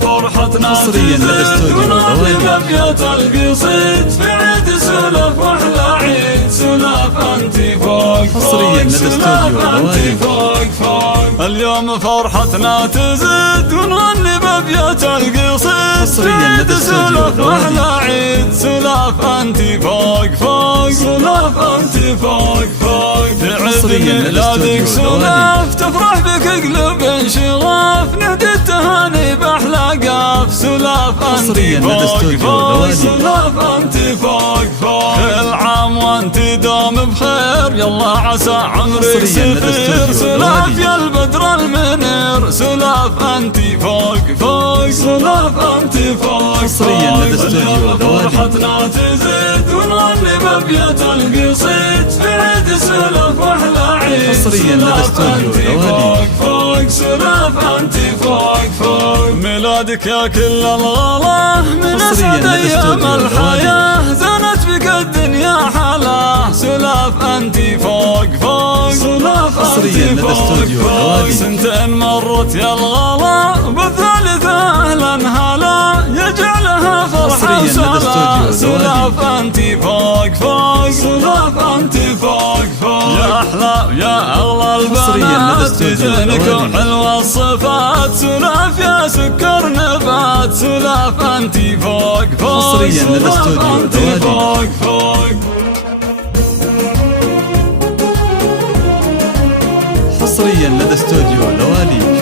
فرحتنا تزيد ونغني بأبيات القصيد في عيد سلف واحلى عيد سلف انتي فوق فوق سلف انتي فوق فوق. اليوم فرحتنا تزيد ونغني بأبيات القصيد في عيد سلف واحلى عيد سلف انتي فوق فوق سلف انتي فوق فوق. في عيد ميلادك سلف تفرح بك قلوب شغاف نهدي التهاني بأحلى قاف سلف انتي فوق فوق سلف انتي فوق فوق. كل عام وانتي دوم بخير يلا عسى عمرك سفير سلف يا البدر المنير سلف انتي فوق فوق سلف انتي فوق فوق. اليوم فرحتنا تزيد ونغني بأبيات القصيد في عيد سلف واحلى عيد سلف انتي فوق فوق سلف انتي فوق فوق. ميلادك يا كل الغلا من اسعد ايام الحياه زانت بك الدنيا حلا سلف انتي فوق فوق سلف انتي فوق فوق. سنتين مرت يا الغلا بالثالثه اهلا هلا يجعلها فرحه وسلا سلف انتي فوق فوق سلف انتي فوق فوق. يا احلى ويا اغلى البنات تزينكم حلوه الصفات سلف يا سكر نبات سلف انتي فوق فوق سلف انتي فوق فوق. حصريا لدى استوديو لواليك.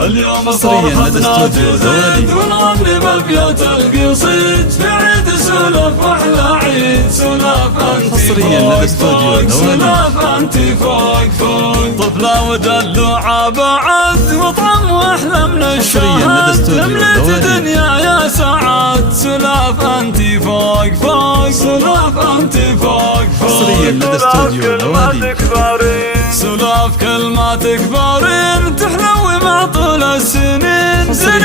اليوم فرحتنا تزيد ونغني بأبيات القصيد في عيد سلف واحلى عيد سلف انتي فوق فوق سلف انتي فوق فوق. طفلة ودلوعة بعد وطعم واحلى من الشهد مليت دنيا يا سعد سلف انتي فوق فوق سلف انتي فوق فوق. لدى استوديو لواليك. سلف كلماتك بارين تحلوي مع طول السنين زين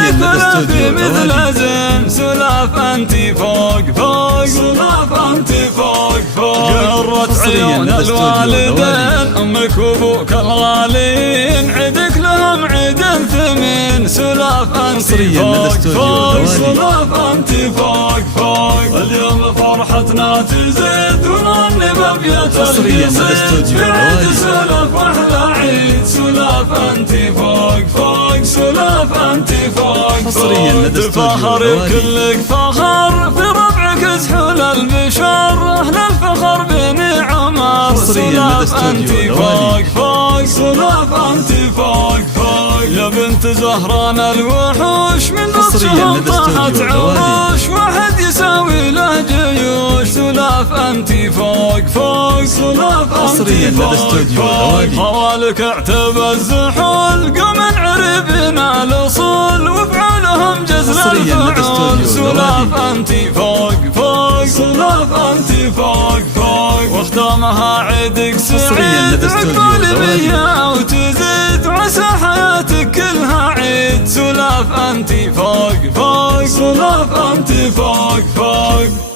في مثل زين سلف انتي فوق فوق سلف انتي فوق فوق. قرت عيون الوالدين امك وابوك الغالين عيدك لهم عيد ثمين سلف انتي فوق فوق سلف انتي فوق فوق. اليوم فرحتنا تزيد ونغني بأبيات القصيد في عيد سلف واحلى عيد سلف انتي فوق فوق سلف انتي فوق فوق. تفاخر بكلك فخر في ربعك زحول البشر اهل الفخر بني عمر سلف انتي فوق فوق سلف انتي فوق فوق. يا بنت زهران الوحوش من نصهم طاحت عروش واحد يساوي له جيوش سلف انتي فوق فوق سلف انتي فوق فوق. خوالك اعتب الزحول قوم عربنا الاصول وفعولهم جزل الفعول سلف انتي فوق فوق سلف انتي فوق فوق. واختامها عيدك سعيد عقبال بيا وتزيد وعسى حياتك كلها عيد سلف انتي فوق فوق سلف انتي فوق فوق.